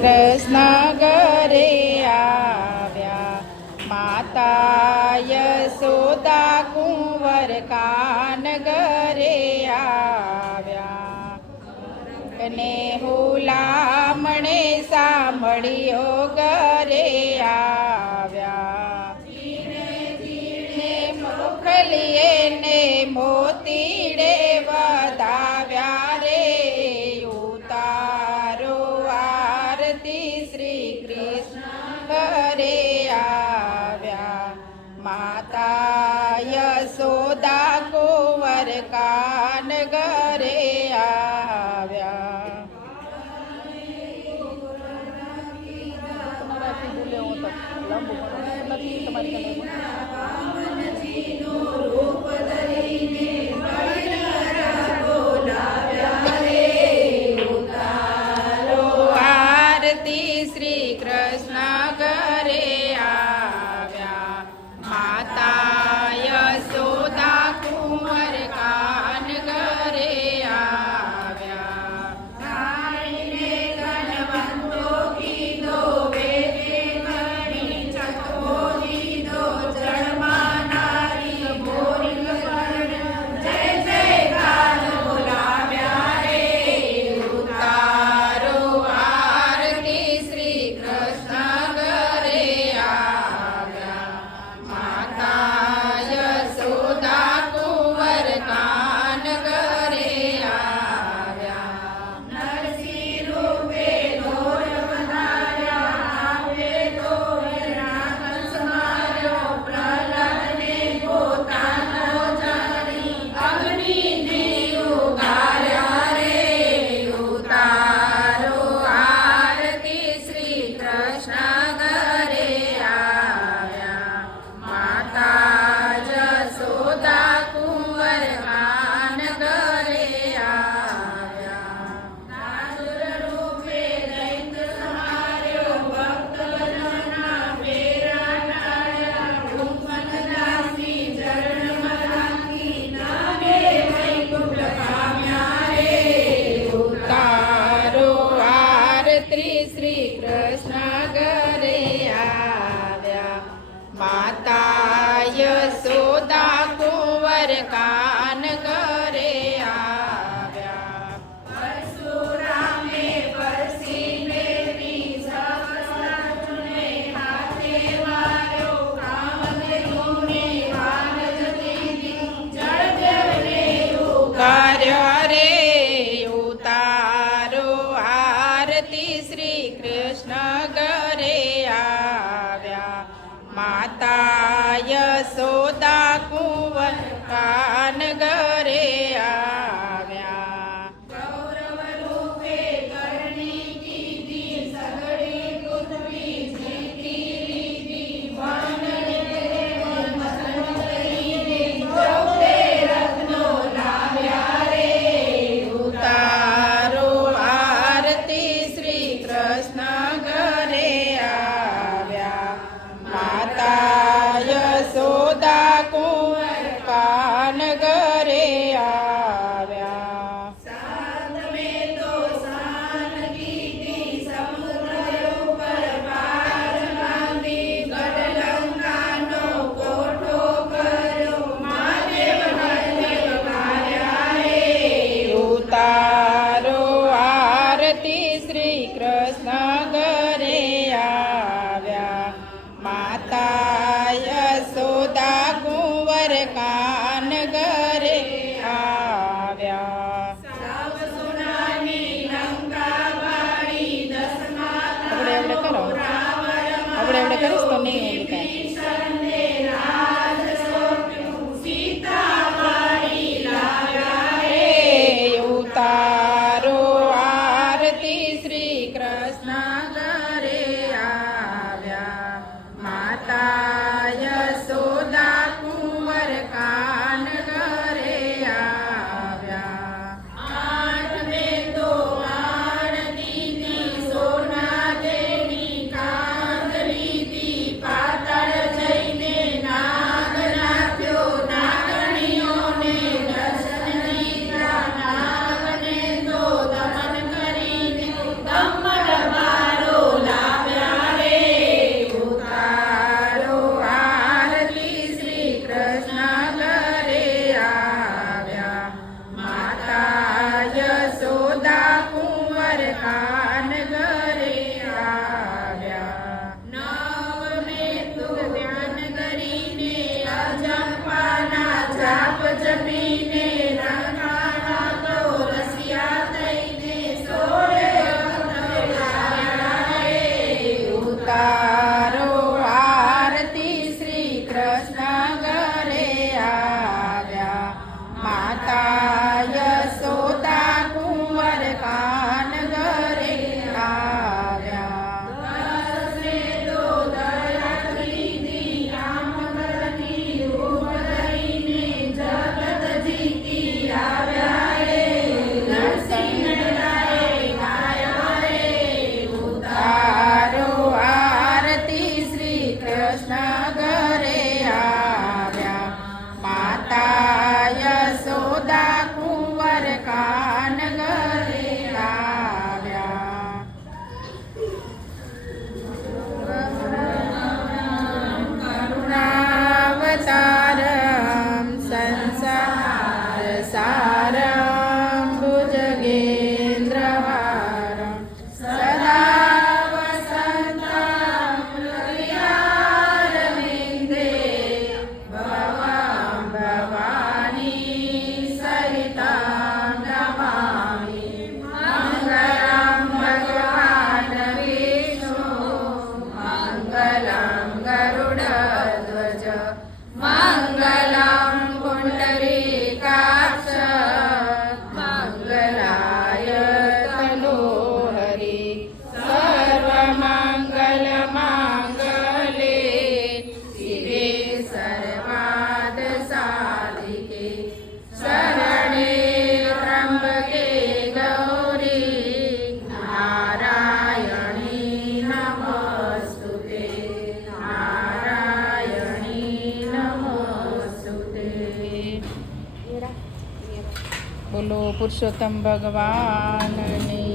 કૃષ્ણ ઘરે આવ્યા. માતા યશોદા કુંવર કાન ઘરે આવ્યા. અને હુલામણે સાંભળ્યો ઘરે આવ્યા. મોકલીએ ને મોતીડે વધાવ્યા રે. ઉતારો આરતી શ્રી કૃષ્ણ ઘરે આવ્યા. માતા યશોદા કુંવર કાન ઘરે આવ્યા. આરતી શ્રી કૃષ્ણ ઘરે આવ્યા. માતા યશોદા કુંવર કાન ઘરે આવ્યા. નારીને ધનવંતો કીધો વેદે ગણી ચકો દીધો જળમાં નારી બોરી કરણ જય જયકાર બોલાવ્યા રે. ઉતારો આરતી શ્રી કૃષ્ણ ઘરે આવ્યા. માતા યશોદા કુંવર કાન ઘરે આવ્યા. નરસિંહ રૂપે દોર વધાર્યા આપે તો વીરના કંસ માર્યો. પ્રહલાદને પોતાનો જાણી અગ્નિને ઉગાર્યા રે. ઉતારો આરતી શ્રી કૃષ્ણ ઘરે આવ્યા. માતા યશોદા કુંવર કાન ઘરે આવ્યા. નાસુર રૂપે દૈત્ય સંહાર્યો. ભક્તજનોના ફેરા ટાળ્યા. ભૂપતદાસની ચરણમાં રાખી નામે વૈકુંઠ પામ્યા રે. ઉતારો આરતી શ્રી કૃષ્ણ ઘરે આવ્યા. માતા યશોદા કુંવર કાન ઘરે આવ્યા. પરશુરામે પરસીને સહસ્ત્રાર્જુને હાથે વાર્યો. કામધેનુને વાનર દીધી જળદેવને ઉગાર્યો રે. ઉતારો આરતી શ્રી કૃષ્ણ ઘરે આવ્યા. માતા યશોદા કુંવર કાન ઘરે આવ્યા. ગૌરવ રૂપે કરણી કીધી સગડી પૃથ્વી જીતી લીધી. વનને મથન કરીને ચૌદે રત્નો લાવ્યા રે. ઉતારો આરતી શ્રી કૃષ્ણ ઘરે આવ્યા. માતા યશોદા કુંવર કાન ઘરે આવ્યા. સાતમે તો શાન કીધી સમુદ્ર ઉપર પાર બાંધી. ગઢલંકાનો કોઠો કર્યો. મહાદેવ હરદેવ માર્યા રે. ઉતારો આરતી શ્રી કૃષ્ણ ઘરે આવ્યા. માતા યશોદા કુંવર કાન ઘરે આવ્યા. સાવ સોનાની લંકા વાળી 10 માતા કરો. આપણે કરીશ તો નહીં વિભીષણને રાજ સોંપ્યું. સીતા વાળી લાવ્યા રે. ઉતારો આરતી શ્રી કૃષ્ણ ઘરે આવ્યા. માતા યશોદા કુંવર કાન ઘરે આવ્યા. આઠમે તો આરતીની સોના દેની કાંધ લીધી. પાતાળ જઈને નાગ નાખ્યો. નાગણીઓને દર્શન દીધા. નાગને તો દમન કરીને દમણ બોલો પુરુષોત્તમ ભગવાનની